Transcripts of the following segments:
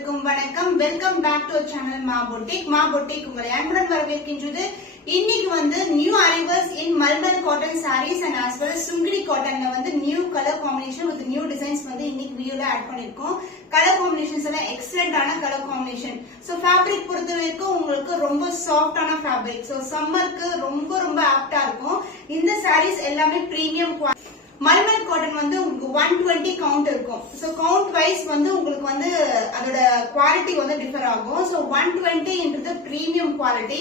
அனைவருக்கும் வணக்கம். Welcome back to channel Ma boutique உங்களை அன்புடன் வரவேற்கின்றது. இன்னைக்கு வந்து new arrivals in mulmul cotton sarees and as well as Sungudi காட்டன்ல வந்து new colour combination with new designs வந்து இன்னைக்கு வீடியோல ஆட் பண்ணிருக்கோம். கலர் காம்பினேஷன்ஸ் எல்லாம் எக்ஸலென்ட்டான கலர் காம்பினேஷன். சோ ஃபேப்ரிக் பொறுத்த வரைக்கும் உங்களுக்கு ரொம்ப சாஃப்டான ஃபேப்ரிக். சோ சம்மருக்கு ரொம்ப ரொம்ப ஆப்டா இருக்கும். இந்த சாரீஸ் எல்லாமே பிரீமியம் மல்மல் காட்டன் வந்து உங்களுக்கு 120 கவுண்ட் இருக்கும். சோ கவுண்ட் வைஸ் வந்து உங்களுக்கு வந்து அதோட குவாலிட்டி வந்து டிஃபர் ஆகும். So 120 premium quality.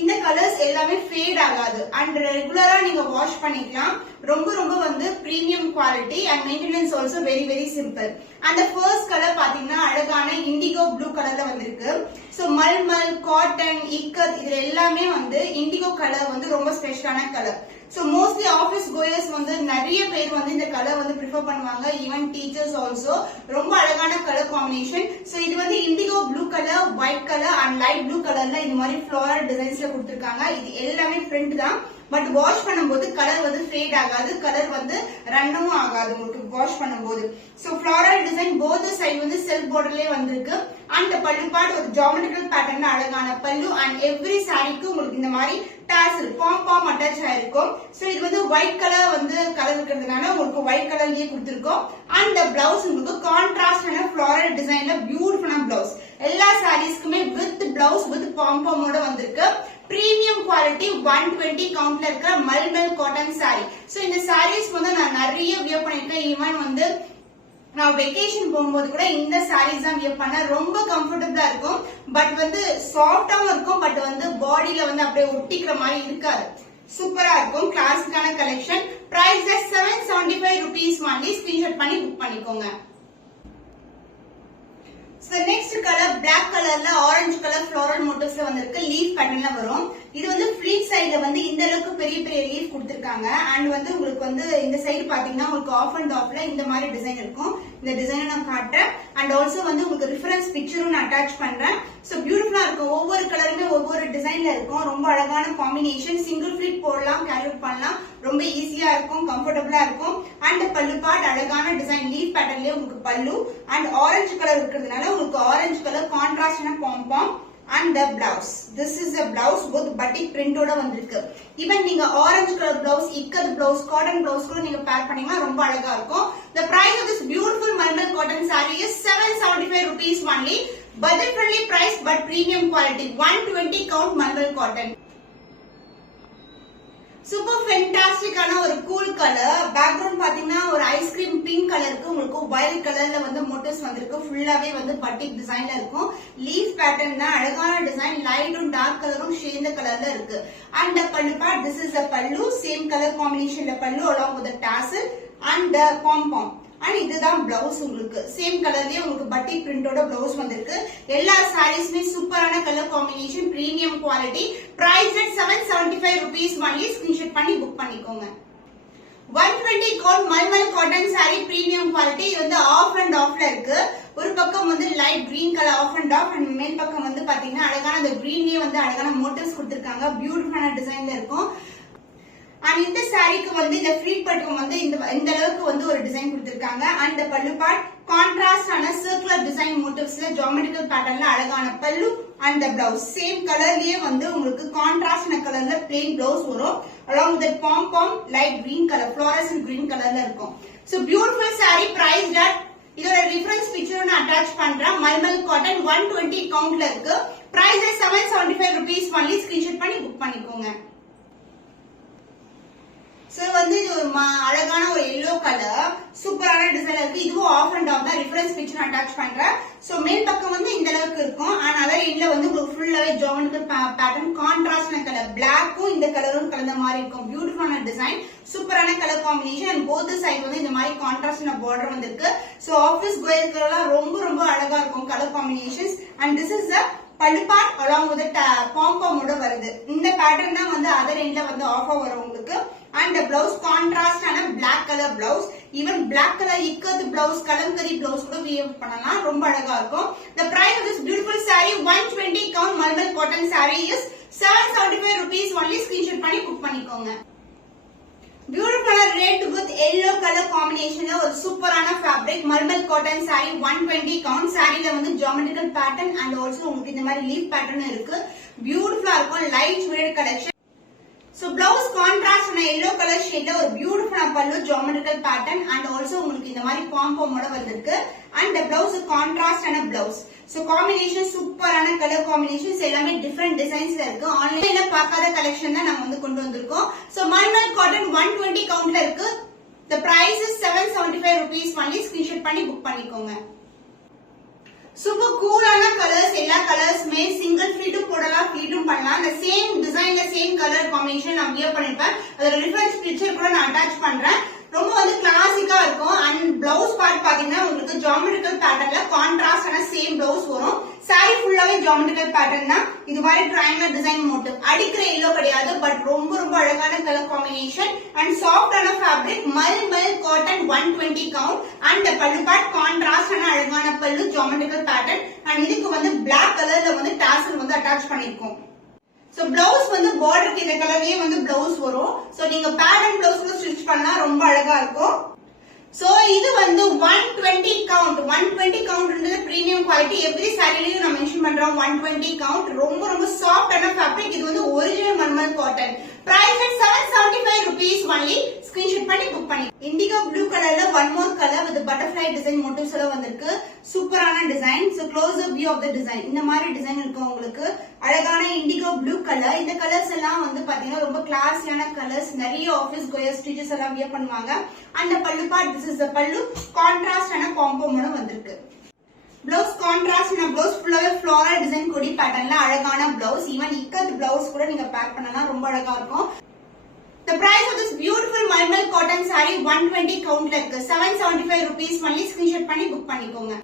இந்த கலர்ஸ் எல்லாமே ஃபேட் ஆகாது அண்ட் ரெகுலரா நீங்க வாஷ் பண்ணிக்கலாம். ரொம்ப ரொம்ப வந்து premium quality and maintenance also very very simple. அந்த ஃபர்ஸ்ட் கலர் பாத்தீங்கன்னா அழகான இண்டிகோ ப்ளூ கலர்ல வந்திருக்கு. சோ மல்மல் காட்டன் இக்கத் இதுல எல்லாமே வந்து இண்டிகோ கலர் வந்து ரொம்ப ஸ்பெஷலான colour. So mostly office chores வந்து நிறைய பேர் வந்து இந்த கலர் வந்து ப்ரிஃபர் பண்ணுவாங்க. Even teachers also. ரொம்ப அழகான கலர் காம்பினேஷன். சோ இது வந்து indigo blue colour, white colour and light blue கலர்ல இந்த மாதிரி ஃபிளோரல் டிசைன்ஸ்ல கொடுத்திருக்காங்க. இது எல்லாமே பிரிண்ட் தான். பட் வாஷ் பண்ணும்போது கலர் வந்து ஃபேட் ஆகாது, கலர் வந்து ரன்னும் ஆகாது உங்களுக்கு வாஷ் பண்ணும்போது. சோ ஃபிளோரல் டிசைன் போத் சைடு வந்து செல்ஃப் பார்டர்லயே வந்திருக்கு. அண்ட் பல்லு பார்ட் ஒரு ஜியோமெட்ரிக்கல் பேட்டர்ன்ல அழகான பல்லு அண்ட் எவ்ரி சாரிக்கு உங்களுக்கு இந்த மாதிரி டாசல் பாம் அட்டாச் ஆயிருக்கும். சோ இது வந்து ஒயிட் கலர் வந்து கலர் இருக்கிறதுனால உங்களுக்கு ஒயிட் கலர்லயே கொடுத்திருக்கோம். அண்ட் பிளவுஸ் உங்களுக்கு கான்ட்ராஸ்டான ஃபிளோரல் டிசைன்ல பியூட்டிஃபுல்லான பிளவுஸ். எல்லா சாரீஸ்க்குமே வித் பிளவுஸ் வித் பாம்போட வந்திருக்கு. பிரீமியம் குவாலிட்டி 120 கவுண்ட்ல இருக்கிற மல்மல் காட்டன் சாரி. சோ இந்த சாரீஸ் வந்து நான் நிறைய வியர் பண்ணிருக்கேன். ஈவன் வந்து நான் வெக்கேஷன் போகும்போது கூட இந்த சாரீஸ் தான் வியர் பண்ண. ரொம்ப கம்ஃபர்டபுளா இருக்கும். பட் வந்து சாஃப்டாவும் இருக்கும். பட் வந்து பாடியில வந்து அப்படியே ஒட்டிக்கிற மாதிரி இருக்காது. சூப்பரா இருக்கும். கிளாசிக்கான collection. Price 775 rupees only. Screenshot பண்ணி புக் பண்ணிக்கோங்க. நெக்ஸ்ட் கலர் பிளாக் கலர்ல ஆரஞ்சு கலர் ஃபிளோரல் மோட்டிவ்ஸ்ல வந்திருக்கு. லீஃப் பேட்டர்ன்ல வரும். இது வந்து ஃபிளீட் சைடுல வந்து இந்த அளவுக்கு பெரிய பெரிய லீஃப் கொடுத்திருக்காங்க. அண்ட் வந்து உங்களுக்கு வந்து இந்த சைடு பாத்தீங்கன்னா உங்களுக்கு ஆஃப் அண்ட் ஆஃப்ல இந்த மாதிரி டிசைன் இருக்கும். இந்த டிசைனை நான் காட்டுறேன். அண்ட் ஆல்சோ வந்து உங்களுக்கு ரெஃபரன்ஸ் பிக்சரும் நான் அட்டாச் பண்றேன். சோ பியூட்டிஃபுல்லா இருக்கும். ஒவ்வொரு கலருமே ஒவ்வொரு டிசைன்ல இருக்கும். ரொம்ப அழகான காம்பினேஷன். சிங்கிள் ஃபிளீட் போடலாம், கேரிட் பண்ணலாம். ரொம்ப ஈஸியா இருக்கும், கம்ஃபர்டபுளா இருக்கும். அண்ட் பல்லு பார்ட் அழகான டிசைன் லீஃப் பேட்டர்ன்லயே உங்களுக்கு பல்லு அண்ட் ஆரஞ்சு கலர் இருக்கிறதுனால உங்களுக்கு ஆரஞ்சு கலர் கான்ட்ராஸ்டான பாம் and the blouse. This is the blouse with batik print ஓட வந்திருக்கு. ஈவன் நீங்க orange colour blouse, ikat blouse, cotton blouse கூட நீங்க பேர் பண்ணீங்கன்னா ரொம்ப அழகா இருக்கும். The price of this beautiful Malmal cotton saree is 775 rupees only. Budget friendly price but premium quality. 120 count Malmal cotton. Super ஃபென்டாஸ்டிக்கான ஒரு கூல் கலர். பேக்ரவுண்ட் பாத்தீங்கன்னா ஒரு ஐஸ்கிரீம் பிங்க் கலருக்கு உங்களுக்கு வயலட் கலர்ல வந்து மோட்டிவ்ஸ் வந்திருக்கு. ஃபுல்லாவே வந்து பட்டிக் டிசைன்ல இருக்கும். லீஃப் பேட்டர்ன் தான் அழகான டிசைன். லைட்டும் டார்க் கலரும் சேர்ந்த கலர்ல இருக்கு. And pallu part this is a pallu. Same colour காம்பினேஷன்ல pallu along with the tassel and the pom-pom. And இதுதான் பிளவுஸ். உங்களுக்கு சேம் கலர்லயே உங்களுக்கு பட்டிக் பிரிண்டோட பிளவுஸ் வந்திருக்கு. எல்லா சாரீஸ்மே சூப்பரான colour combination, premium quality. Price 775 rupees only. Screenshot பண்ணி புக் பண்ணிக்கோங்க. 120 count mulmul cotton saree premium quality. இது வந்து ஆஃப் அண்ட் ஆஃப்ல இருக்கு. ஒரு பக்கம் வந்து light green colour half and half and மேல் பக்கம் வந்து பாத்தீங்கன்னா அழகான அந்த கிரீன்லயே வந்து அழகான மோட்டிவ்ஸ் கொடுத்திருக்காங்க. பியூட்டிஃபுல்லான டிசைன்ல இருக்கும். அண்ட் இந்த சாரிக்கு வந்து இந்த ஃப்ரீட் பட்டம் வந்து இந்த அளவுக்கு வந்து ஒரு டிசைன் கொடுத்திருக்காங்க. And pallu part கான்ட்ராஸ்டான circular design மோட்டிவ்ஸ்ல geometrical பேட்டர்ன்ல அழகான பல்லு அண்ட் பிளவுஸ் சேம் கலர்லயே வந்து உங்களுக்கு கான்ட்ராஸ்டான கலர்ல பிளெயின் பிளவுஸ் வரும். along with that pom light green color, fluorescent green கலர்ல இருக்கும். So beautiful saree priced at இதோட ரெஃபரன்ஸ் பிக்சர் நான் அட்டாச் பண்றேன். மல்மல் காட்டன் 120 கவுண்ட்ல இருக்கு. Price 775 rupees only. ஸ்கிரீன்ஷாட் பண்ணி புக் பண்ணிக்கோங்க. சோ வந்து இது ஒரு அழகான ஒரு எல்லோ கலர் சூப்பரான டிசைன் இருக்கு. இதுவும் ஆஃப் அண்ட் ஆஃப் தான். ரெஃபரன்ஸ் பிக்சர் அட்டாச் பண்றேன். சோ மேல் பக்கம் வந்து இந்த அளவுக்கு இருக்கும். ஆனா அதர் எண்ட்ல வந்து உங்களுக்கு ஃபுல்லாவே ஜியோமெட்ரிக்கல் பேட்டர்ன் கான்ட்ராஸ்டான கலர் பிளாக்கும் இந்த கலரும் கலந்த மாதிரி இருக்கும். பியூட்டிஃபுல்லான டிசைன், சூப்பரான colour combination. And both side வந்து இந்த மாதிரி கான்ட்ராஸ்டான பார்டர் வந்திருக்கு. சோ ஆபீஸ் கோயர்க்கெல்லாம் ரொம்ப ரொம்ப அழகா இருக்கும் colour combinations. And this is த பல்லு part along with the pom-pom ஓட வருது. இந்த பேட்டர்ன் தான் வந்து அதர் எண்ட்ல வந்து ஆஃபா வரும் உங்களுக்கு. அண்ட் பிளவுஸ் கான்ட்ராஸ்டான black colour blouse. Even black colour ikat blouse, Kalamkari blouse கூட வியர் பண்ணலாம். ரொம்ப அழகா இருக்கும். The price of this beautiful saree 120 count Malmal cotton saree is 775 rupees only. Screenshot பண்ணி புக் பண்ணிக்கோங்க. பியூட்டிஃபுல்லான ரெட் வித் எல்லோ கலர் காம்பினேஷன்ல ஒரு சூப்பரான fabric mulmul cotton saree 120 count. சாரில வந்து ஜியோமெட்ரிக்கல் பேட்டர்ன் அண்ட் ஆல்சோ உங்களுக்கு இந்த மாதிரி லீஃப் பேட்டர்ன் இருக்கு. பியூட்டிஃபுல்லா இருக்கும். Light weight collection. So blouse contrast on yellow color shade ஒரு பியூட்டிஃபுல் பல்லு geometrical pattern and also உங்களுக்கு இந்த மாதிரி pom-pom ஓட வந்திருக்கு and the blouse contrast and a blouse. So combination சூப்பரான கலர் காம்பினேஷன்ஸ் எல்லாமே டிஃபரெண்ட் டிசைன்ஸ்ல இருக்கு. ஆன்லைன்ல பார்க்காத கலெக்ஷன் தான் நாம வந்து கொண்டு வந்திருக்கோம். So மல்மல் காட்டன் 120 கவுண்ட்ல இருக்கு. The price is 775 rupees only. Screenshot பண்ணி புக் பண்ணிக்கோங்க. சூப்பர் கூலான கலர்ஸ். எல்லா கலர்ஸ்மே சிங்கிள் ஃபிளீட்டும் போடலாம், ஃபிளீட்டும் பண்ணலாம். இந்த சேம் டிசைன்ல சேம் கலர் காம்பினேஷன் நான் வியர் பண்ணிருப்பேன். அதோட ரிஃபரன்ஸ் பிக்சர் கூட நான் அட்டாச் பண்றேன். ரொம்ப வந்து கிளாசிக்கா இருக்கும். அண்ட் பிளவுஸ் பார்ட் பாத்தீங்கன்னா உங்களுக்கு ஜியோமெட்ரிக்கல் பேட்டர்ன்ல கான்ட்ராஸ்டான சேம் பிளவுஸ் வரும். சாரி ஃபுல்லாவே ஜியோமெட்ரிக்கல் பேட்டர்ன் தான். இது மாதிரி ட்ரையாங்கிள் டிசைன் மோட்டிவ். அடிக்கிற எல்லோ கிடையாது, பட் ரொம்ப ரொம்ப அழகான கலர் காம்பினேஷன் அண்ட் சாஃப்டான fabric. Mulmul cotton 120 count and pallu part கான்ட்ராஸ்டான அழகான பல்லு ஜியோமெட்ரிக்கல் பேட்டர்ன் அண்ட் இதுக்கு வந்து பிளாக் கலர்ல வந்து டாசல் வந்து அட்டாச் பண்ணிருக்கோம். சோ பிளவுஸ் வந்து பார்டருக்கு இந்த கலர்லயே வந்து பிளவுஸ் வரும். சோ நீங்க பேட்டர்ன் பிளவுஸ்ல ஸ்டிச் பண்ணா ரொம்ப அழகா இருக்கும். சோ இது வந்து 120 கவுண்ட். 120 கவுண்ட்ன்றது பிரீமியம் குவாலிட்டி. எவ்ரி சாரிலயும் நான் மென்ஷன் பண்றோம் 120 கவுண்ட். ரொம்ப ரொம்ப சாஃப்டான ஃபேப்ரிக். இது வந்து original mulmul cotton. Price at 775 rupees only. Screenshot பண்ணி புக் பண்ணி. இண்டிகோ ப்ளூ கலர்ல one more colour with butterfly design motifs எல்லாம் வந்திருக்கு. சூப்பரான design. So close up view of the design. இந்த மாதிரி டிசைன் இருக்கு உங்களுக்கு. அழகான இண்டிகோ ப்ளூ கலர். இந்த கலர்ஸ் எல்லாம் வந்து பாத்தீங்கன்னா ரொம்ப கிளாஸியான கலர்ஸ். நிறைய ஆபீஸ் கோயர்ஸ் டீச்சர்ஸ் எல்லாம் வியர் பண்ணுவாங்க. அந்த pallu part this is the பல்லு. கான்ட்ராஸ்டான பாம்போமோட வந்திருக்கு. பிளவுஸ் கான்ட்ராஸ்ட் பிளவுஸ் ஃபுல்லாவே ஃப்ளோரல் டிசைன் கொடி பேட்டர்ன்ல அழகான பிளவுஸ். ஈவன் இக்கத் பிளவுஸ் கூட நீங்க பேக் பண்ணலாம், ரொம்ப அழகா இருக்கும். The price of this beautiful mulmul cotton saree 120 கவுண்ட்ல இருக்கு. 775 rupees only. ஸ்கிரீன்ஷாட் பண்ணி புக் பண்ணிக்கோங்க.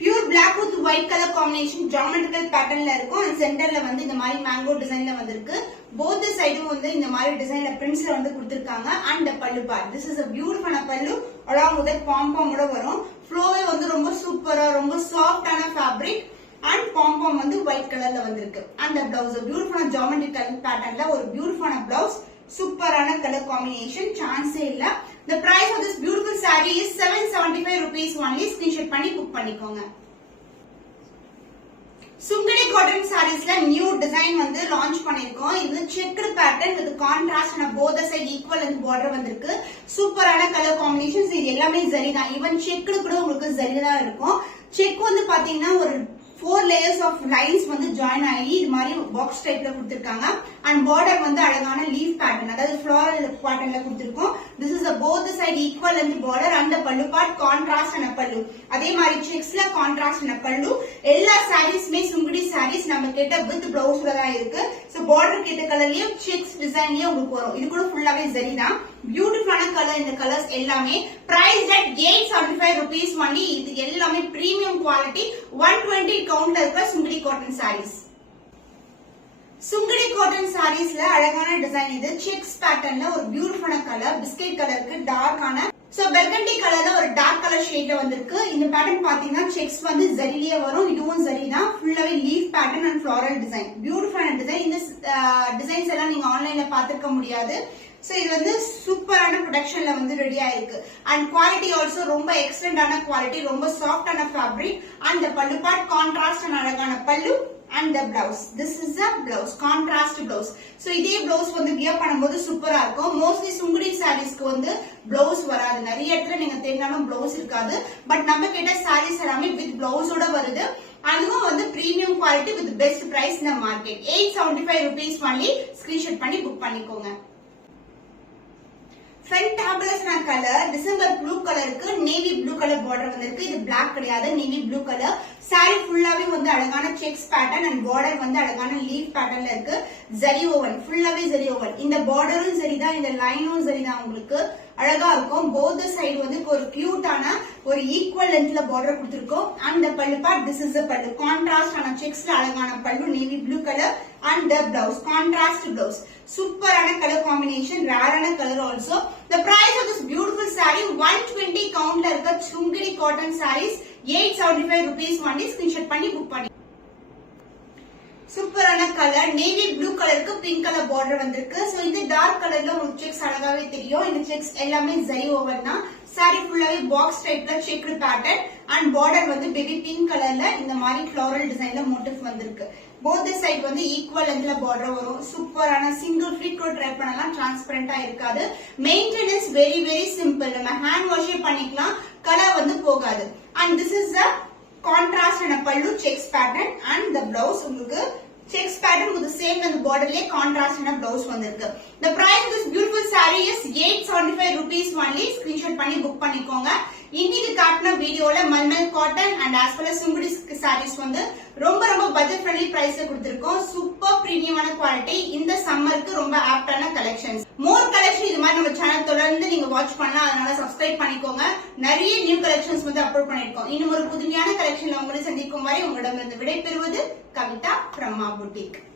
Pure black with white colour combination geometrical பேட்டர்ன்ல இருக்கும். அண்ட் சென்டர்ல வந்து இந்த மாதிரி மேங்கோ டிசைன்ல வந்திருக்கு. போத் சைடும் வந்து இந்த மாதிரி டிசைன்ல பிரிண்ட்ஸ்ல வந்து கொடுத்திருக்காங்க. And pallu part this is a beautiful பல்லு along with pom-pom ஓட வரும். ஃப்ளோவே வந்து ரொம்ப சூப்பரா ரொம்ப சாஃப்டான ஃபேப்ரிக் அண்ட் pom-pom வந்து ஒயிட் கலர்ல வந்திருக்கு. அந்த பிளவுஸ் பியூட்டிஃபுல் ஜியோமெட்ரிக்கல் பேட்டர்ன்ல ஒரு பியூட்டிஃபுல் பிளவுஸ். சூப்பரான கலர் காம்பினேஷன் சான்ஸே இல்ல. The price of this beautiful saree is 775 rupees only. Screenshot பண்ணி புக் பண்ணிக்கோங்க. சுங்கடி காட்டன் சாரீஸ்ல நியூ டிசைன் வந்து லான்ச் பண்ணிருக்கோம். இது checked pattern with contrast and both side equal and border வந்திருக்கு. சூப்பரான கலர் காம்பினேஷன்ஸ். இது எல்லாமே ஜரி தான். ஈவன் செக்டு கூட உங்களுக்கு ஜரி தான் இருக்கும். செக் வந்து பாத்தீங்கன்னா ஒரு 4 layers of lines வந்து ஜாயின் ஆகி இது மாதிரி பாக்ஸ் டைப்ல கொடுத்திருக்காங்க. அண்ட் பார்டர் வந்து அழகான லீஃப் பேட்டர்ன் அதாவது ஃப்ளோரல் பேட்டர்ன்ல கொடுத்திருக்கோம். This is both side equal and border and the பல்லு பார்ட் கான்ட்ராஸ்ட் அண்ட் பல்லு. அதே மாதிரி செக்ஸ்ல கான்ட்ராஸ்ட் அண்ட் பல்லு. எல்லா சாரீஸ்மே சுங்குடி சாரீஸ் நம்ம கிட்ட வித் பிளவுஸ்ல தான் இருக்கு. சோ பார்டர் கிட்ட கலர்லயும் செக்ஸ் டிசைன்லயும் உங்களுக்கு வரும். இது கூட ஃபுல்லாவே ஜரி தான். பியூட்டிஃபுல்லான கலர். இந்த கலர்ஸ் எல்லாமே பிரைஸ் at 875 rupees only. இது எல்லாமே பிரீமியம் குவாலிட்டி 120 கவுண்ட்ல இருக்க சுங்குடி காட்டன் சாரீஸ். சுங்குடி காட்டன் சாரீஸ்ல அழகான டிசைன். இது செக்ஸ் பேட்டர்ன்ல ஒரு பியூட்டிஃபுல்லான கலர். பிஸ்கட் கலருக்கு டார்க்கான சோ பெர்கண்டி கலர்ல ஒரு டார்க் கலர் ஷேட்ல வந்திருக்கு. இந்த பேட்டர்ன் பாத்தீங்கன்னா செக்ஸ் வந்து ஜரிலியே வரும். இதுவும் ஜரி தான். ஃபுல்லாவே leaf pattern and floral design. பியூட்டிஃபுல்லான டிசைன். இந்த டிசைன்ஸ் எல்லாம் நீங்க ஆன்லைன்ல பாத்துக்க முடியாது. சோ இது வந்து சூப்பரான ப்ரொடக்ஷன்ல வந்து ரெடி ஆயிருக்கு. அண்ட் குவாலிட்டி ஆல்சோ ரொம்ப எக்ஸலண்டான குவாலிட்டி. ரொம்ப சாஃப்டான fabric. And pallu part contrast and அழகான பல்லு and blouse this is a blouse contrast blouse. So இதே பிளவுஸ் வந்து வியர் பண்ணும்போது சூப்பரா இருக்கும். மோஸ்ட்லி சுங்குடி சாரீஸ்க்கு வந்து பிளவுஸ் வராது. நிறைய இடத்துல நீங்க தேடினாலும் பிளவுஸ் இருக்காது. பட் நம்ம கிட்ட சாரீஸ் எல்லாமே வித் பிளவுஸோட வருது. அதுவும் வந்து premium quality with best price இந்த மார்க்கெட். 875 rupees only. ஸ்கிரீன்ஷாட் பண்ணி புக் பண்ணிக்கோங்க. ஃபென்டாபுலஸ் கலர் டிசம்பர் ப்ளூ கலருக்கு நேவி ப்ளூ கலர் பார்டர் வந்திருக்கு. இது பிளாக் கிடையாது, நேவி ப்ளூ கலர். சாரி ஃபுல்லாவே வந்து அழகான செக்ஸ் பேட்டர்ன் அண்ட் பார்டர் வந்து அழகான லீஃப் பேட்டர்ன்ல இருக்கு. ஜரி ஓவன் ஃபுல்லாவே ஜரி ஓவன். இந்த பார்டரும் சரிதான், இந்த லைனும் சரிதான். உங்களுக்கு அழகா இருக்கும். போத் சைடு வந்து ஒரு கியூட்டான ஒரு ஈக்குவல் லென்த்ல பார்டர் கொடுத்திருக்கோம். அந்த pallu part this is pallu. Contrast ஆன செக்ஸ்ல அழகான pallu navy blue colour and the blouse contrast blouse. சூப்பரான கலர் காம்பினேஷன். ரேரான colour also. The price of this beautiful saree 120 கவுண்ட்ல இருக்க Sungudi cotton sarees 875 rupees only. Screenshot பண்ணி புக் பண்ணி. சூப்பரான கலர் நேவி ப்ளூ கலருக்கு பிங்க் கலர் பார்டர் வந்திருக்கு. சோ இந்த டார்க் கலர்ல உங்களுக்கு செக்ஸ் அழகாவே தெரியும். இந்த செக்ஸ் எல்லாமே ஜரி ஓவர் தான். சாரி ஃபுல்லாவே பாக்ஸ் டைப்ல செக்டு பேட்டர்ன் அண்ட் பார்டர் வந்து பேபி பிங்க் கலர்ல இந்த மாதிரி ஃப்ளோரல் டிசைன்ல மோட்டிவ் வந்திருக்கு. போத் சைடு வந்து ஈக்குவல் லென்த்ல பார்டர் வரும். சூப்பரான சிங்கிள் ஃபிட் கூட ட்ரை பண்ணலாம். டிரான்ஸ்பரண்டா இருக்காது. Maintenance very very simple. நம்ம ஹேண்ட் வாஷே பண்ணிக்கலாம். கலர் வந்து போகாது. And this is the contrast and pallu checks pattern and the blouse உங்களுக்கு checks pattern with the same and the borderlay contrast and a blouse வந்திருக்கு. The price of this beautiful saree is 875 rupees only. Screenshot பண்ணி book பண்ணிக்கோங்க. இன்னைக்கு காட்டின வீடியோல mulmul cotton and as well as Sungudi sarees வந்து ரொம்ப ரொம்ப பட்ஜெட் ஃப்ரெண்ட்லி பிரைஸ்ல கொடுத்திருக்கோம். சூப்பர் பிரீமியமான குவாலிட்டி. இந்த சம்மருக்கு ரொம்ப ஆப்டான கலெக்ஷன்ஸ். மோர் கலெக்ஷன் இது மாதிரி நம்ம சேனல் தொடர்ந்து நீங்க வாட்ச் பண்ணலாம். அதனால சப்ஸ்கிரைப் பண்ணிக்கோங்க. நிறைய நியூ கலெக்ஷன்ஸ் வந்து அப்லோட் பண்ணிருக்கோம். இன்னும் ஒரு புதுமையான கலெக்ஷன்ல உங்களை சந்திக்கும் வரை உங்களிடமிருந்து விடைபெறுவது கவிதா from Ma Boutique.